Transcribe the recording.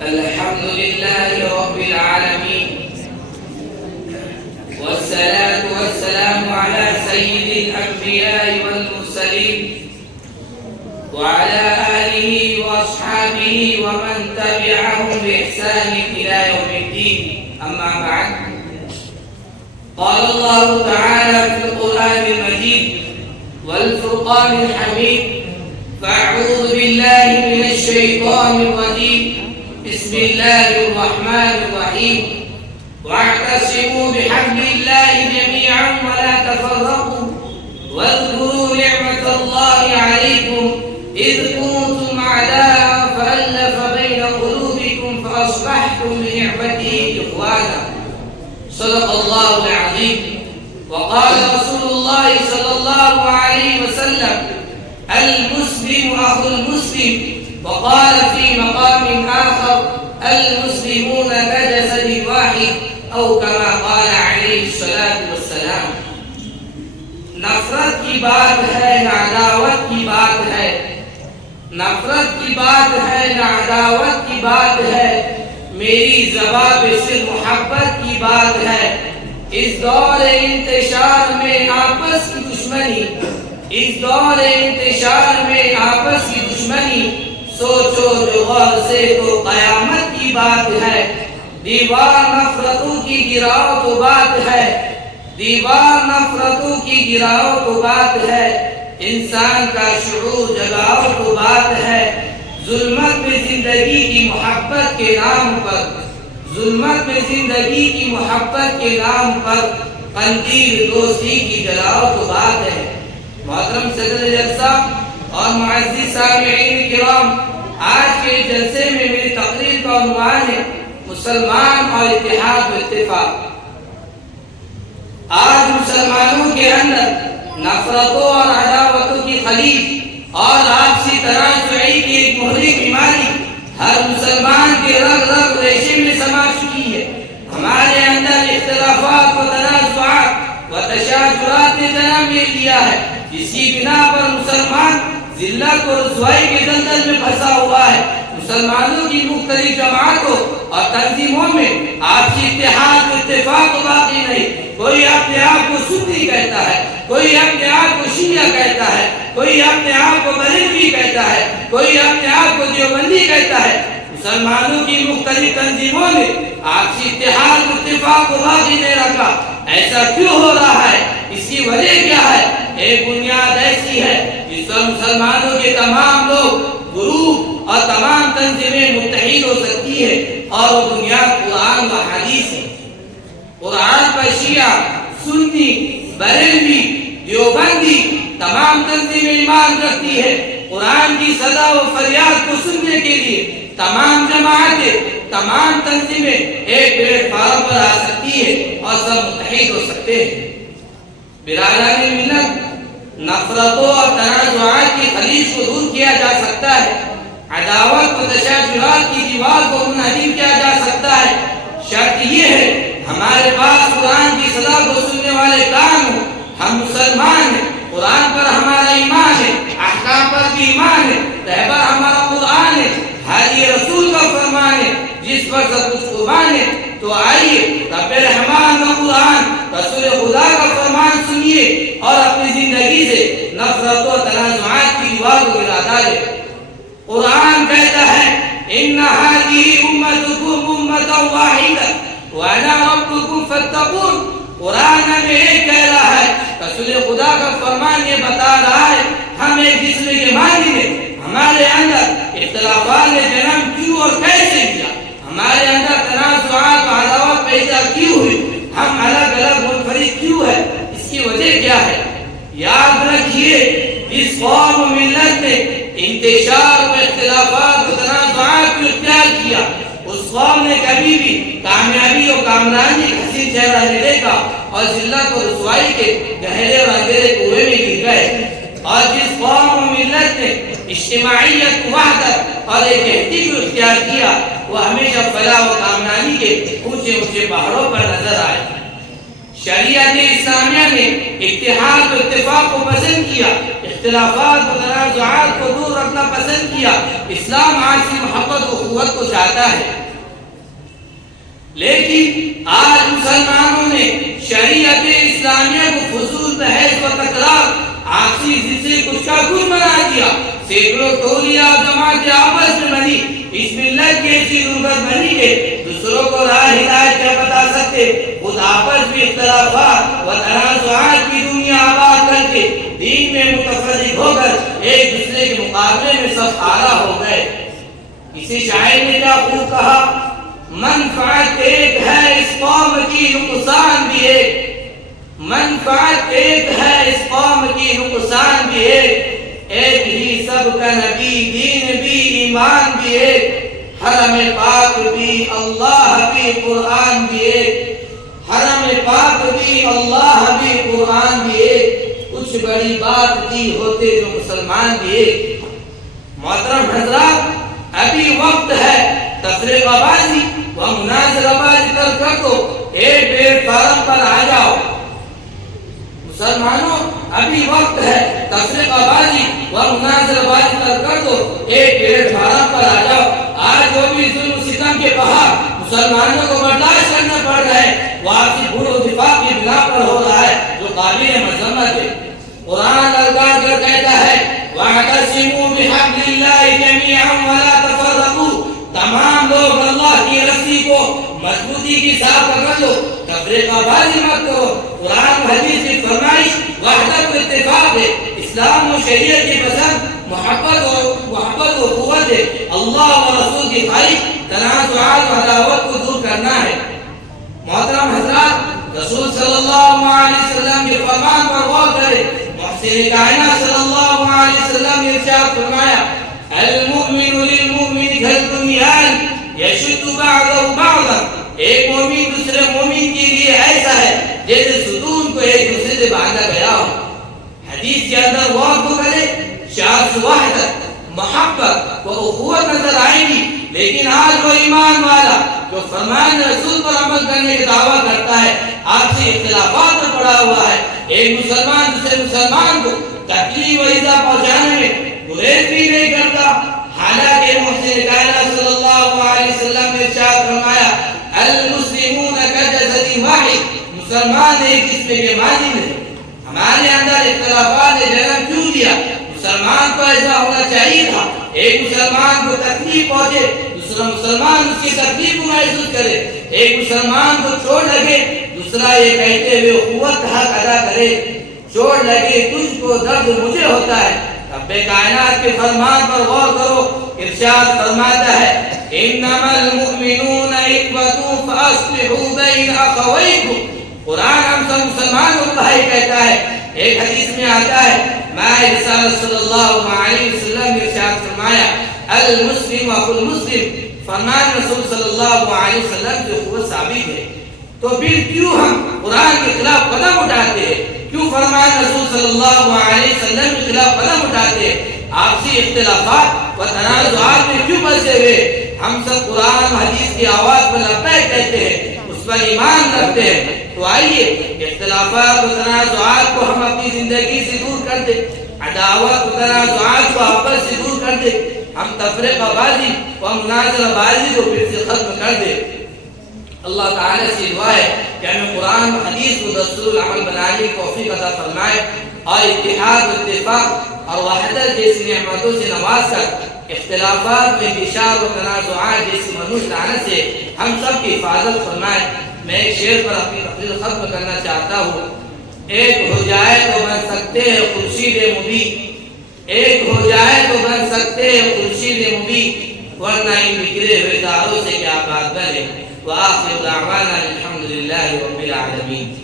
الحمد لله رب العالمين، والصلاة والسلام على سيد الأنبياء والمرسلين وعلى آله وأصحابه ومن تبعهم بإحسان إلى يوم الدين. أما بعد، قال الله تعالى في القرآن المجيد والفرقان الحميد: فأعوذ بالله من الشيطان الرجيم، بسم الله الرحمن الرحيم. واعتصموا بحبل الله جميعا ولا تفرقوا واذكروا نعمة الله عليكم إذ كنتم أعداء فألف بين قلوبكم فأصبحتم بنعمته إخوانا. صدق الله العظيم. وقال رسول الله صلى الله عليه وسلم: المسلم أخو المسلم. وقال في مقام آخر: المسلمون كجسد واحد، أو كما قال عليه الصلاة والسلام. نفرت کی بات ہے نہ عداوت کی بات ہے، نفرت کی بات ہے نہ عداوت کی بات ہے، میری زبان پہ صرف محبت کی بات ہے. اس دور انتشار میں آپس کی دشمنی، اس دور انتشار میں آپس کی دشمنی، سوچو جو غور سے تو قیامت کی بات ہے. دیوار نفرتوں کی گراؤ تو بات ہے، دیوار نفرتوں کی گراؤ تو بات ہے، انسان کا شعور جگاؤ تو بات ہے. ظلمت میں زندگی کی محبت کے نام پر، ظلمت میں زندگی کی محبت کے نام پر قندیل دوستی کی جلاؤ تو بات ہے. محترم صدر جلسہ اور معزز سامعین کرام، آج کے جلسے میں میری تقریر کا عنوان ہے مسلمان اور اتحاد و اتفاق. آج مسلمانوں کے اندر نفرتوں اور عداوتوں کی خلیج اور آپسی تنازعی کی ایک مہلک بیماری ہر مسلمان کے رگ رگ ریشے میں سما چکی ہے. ہمارے اندر اختلافات و تنازعات و تشاجرات نے جنم لے لیا ہے، جس کی بنا پر مسلمان ذلت و رسوائی کے دلدل میں پھنسا ہوا ہے. مسلمانوں کی مختلف جماعتوں اور تنظیموں میں آپسی اتحاد و اتفاق باقی نہیں. کوئی اپنے آپ کو سنی کہتا ہے، کوئی اپنے آپ کو شیعہ کہتا ہے، کوئی اپنے آپ کو بریلوی کہتا ہے، کوئی اپنے آپ کو دیوبندی کہتا ہے. مسلمانوں کی مختلف تنظیموں نے آپسی اتحاد و اتفاق کو باقی نہیں رکھا. ایسا کیوں ہو رہا ہے؟ اس کی وجہ کیا ہے؟ ایک بنیاد ایسی ہے جس پر مسلمانوں کے تمام لوگ، گروپ اور تمام تنظیمیں متحد ہو سکتی ہے، اور وہ بنیاد قرآن و حدیث ہے. قرآن پر شیعہ، سنی، بریلوی، دیوبندی تمام تنظیمیں ایمان رکھتی ہے. قرآن کی صدا و فریاد کو سننے کے لیے تمام جماعتیں، تمام تنظیمیں ایک پلیٹ فارم پر آ سکتی ہے اور سب متحد ہو سکتے ہیں. برادران ملت، نفرتوں اور تنازعات کی خلیج کو دور کیا جا سکتا ہے، عداوت و تشاجرات کی دیوار کو منہدم کیا جا سکتا ہے. شرط یہ ہے ہمارے پاس قرآن کی صدا کو سننے والے کان ہوں. ہم مسلمان ہیں، قرآن پر ہمارا ایمان ہے، احکام پر بھی ایمان ہے، رہبر ہمارا قرآن ہے، ہادی رسول کا فرمان ہے، جس پر سب کچھ قربان ہے. تو آئیے رب رحمان کا قرآن، رسول خدا کا فرمان سنیے اور اپنی زندگی سے نفرت و تنازعات کی دیوار کو گرا ڈالے. قرآن کہتا ہے: ان هذه امتكم امة واحدة وانا ربكم فاتقون. قرآن میں ایک کہہ رہا ہے، رسول خدا کا فرمان یہ بتا رہا ہے ہم ایک دوسرے کے مانند ہیں. ہمارے اندر اختلافات نے جنم کیوں اور کیسے کیا؟ ہمارے اندر تنازعات و عداوت پیدا کیوں ہوئی؟ ہم الگ الگ منفرد کیوں ہے؟ اس کی وجہ کیا ہے؟ یاد رکھیے، اس قوم و ملت نے انتشار و اختلافات و تنازعات کو اختیار کیا، اس قوم نے کبھی بھی کامیابی و کامرانی حسین چہرہ نہیں دیکھا اور ذلت و رسوائی کے گہرے اور اندھیرے کنویں میں گر گئے. اور جس قوم و ملت نے اجتماعیت، وحدت اور اتحادی کو اختیار کیا، وہ ہمیشہ فلاح و کامرانی کے اونچے اونچے پہاڑوں پر نظر آئے. شریعت اسلامیہ نے اتحاد و اتفاق کو پسند کیا، اختلافات و تنازعات کو دور رکھنا پسند کیا۔ اسلام آج کی محبت و قوت کو چاہتا ہے، لیکن آج مسلمانوں نے شریعت اسلامیہ کو فضول بحث و تکرار، آپسی ضد سے کچھ کا کچھ بنا دیا۔ سینکڑوں ٹولیاں اور جماعتیں آپس میں بنی، اس ملت کی ایسی غربت بنی ہے دوسروں کو راہ ہدایت کیا بتا سکتے، خود آپس میں اختلافات و تنازعات کی دنیا آباد کر کے دین میں متفرق ہو کر ایک دوسرے کے مقابلے میں سب آرا ہو گئے۔ کسی شاعر نے کیا خوب کہا، منفعت ایک ہے اس قوم کی نقصان بھی ایک، منفعت ایک ہے اس قوم کی نقصان بھی ایک ہی سب کا نبی، دین بھی، ایمان بھی ایک، حرم پاک بھی، اللہ بھی، قرآن بھی ایک، حرم پاک بھی، اللہ بھی، قرآن بھی ایک، کچھ بڑی بات کی ہوتے جو مسلمان بھی ایک۔ محترم حضرات، ابھی وقت ہے تفریقہ بازی و مناظرہ بازی کر دو، ایک پلیٹ فارم پر آ جاؤ۔ مسلمانوں، ابھی وقت ہے تفریقہ بازی و مناظرہ بازی کر دو، ایک پلیٹ فارم پر آ جاؤ۔ آج جو بھی ظلم و ستم کے بہار مسلمانوں کو برداشت کرنا پڑ رہا ہے وہ آپ کی بھول و دفاع کی بنا پر ہو رہا ہے جو قابل مذمت ہے۔ قرآن للکار کر کہتا ہے وَاعْتَصِمُوا بِحَبْلِ اللَّهِ جَمِيعًا وَلَا تَفَرَّقُوا، تمام لوگ اللہ کی رسی کو مضبوطی کی ساتھ پکڑ لو، تفریقہ بازی مت کرو۔ قرآن و حدیث کی فرمائش وحدت و اتفاق ہے، اسلام و شریعت کی پسند محبت و قوت ہے، اللہ و رسول کی خواہش تنازعات و عداوت کو دور کرنا ہے۔ محترم حضرات، رسول صلی اللہ علیہ وسلم کے فرمان پر غور کریں۔ محسن کائنات صلی اللہ علیہ وسلم نے ارشاد فرمایا المؤمن للمؤمن كالبنيان يشد بعضه بعضا، ایک مومن دوسرے مومن کے لیے ایسا ہے جیسے ستون کو ایک دوسرے سے باندھا گیا ہو۔ حدیث کے اندر غور تو کرے، شاذ وحدت، محبت و اخوت نظر آئے گی، لیکن آج وہ ایمان والا جو فرمان رسول پر عمل کرنے کی دعویٰ کرتا ہے آپسی اختلافات میں پڑا ہوا ہے۔ ایک مسلمان دوسرے مسلمان کو تکلیف و ایذا پہنچانے میں گریز بھی نہیں کرتا، حالانکہ محسن کائنات صلی اللہ علیہ وسلم نے ارشاد فرمایا المسلمون کجسد واحد، مسلمان ایک جسم کے مانند ہیں۔ ہمارے اندر اختلافات نے جنم کیوں لیا؟ مسلمان کو ایسا ہونا چاہیے تھا، ایک مسلمان کو تکلیف پہنچے دوسرا مسلمان اس کی تکلیف کو محسوس کرے، ایک مسلمان کو چوٹ لگے دوسرا یہ کہتے ہوئے اخوت کا حق ادا کرے، چوٹ لگے تجھ کو درد مجھے ہوتا ہے۔ رب کائنات کے فرمان پر غور کرو، ارشاد فرماتا ہے انما المؤمنون اخوة فاصلحوا بین اخویکم، قرآن ہم سب مسلمانوں کو بھائی کہتا ہے۔ ایک حدیث میں آتا ہے ماہ رسالت صلی اللہ علیہ وسلم نے ارشاد فرمایا المسلم اخو المسلم، فرمان رسول صلی اللہ علیہ وسلم کی قوت ثابت ہے۔ تو پھر کیوں ہم قرآن کے خلاف قدم اٹھاتے ہیں؟ کیوں فرمان رسول صلی اللہ علیہ وسلم کے خلاف قدم اٹھاتے ہیں؟ آپسی اختلافات و تنازعات میں کیوں پھنسے ہوئے؟ ہم سب قرآن و حدیث کی آواز پر لبیک کہتے ہیں، اس پر ایمان رکھتے ہیں، تو آئیے اختلافات و تنازعات کو ہم اپنی زندگی سے دور کر دیں، عداوت و تنازعات کو آپس سے دور کر دیں، ہم تفریقہ بازی و مناظرہ بازی کو پھر سے ختم کر دیں۔ اللہ تعالیٰ سے دعا ہے کہ ہمیں قرآن و حدیث کو دستور العمل بنانے کی توفیق عطا فرمائے اور اتحاد و اتفاق اور وحدت جیسی نعمتوں سے نواز کر اختلافات میں انتشار و تنازعات جیسی منحوس لعنت سے ہم سب کی حفاظت فرمائے۔ میں ایک شعر پر اپنی تقریر ختم کرنا چاہتا ہوں۔ ایک ہو جائے تو بن سکتے ہیں خورشید مبین، ایک ہو جائے تو بن سکتے ہیں خورشید مبین، ورنہ ان بکھرے ہوئے تاروں سے کیا بات بنے۔ وآخر دعوانا الحمد للہ رب العالمین۔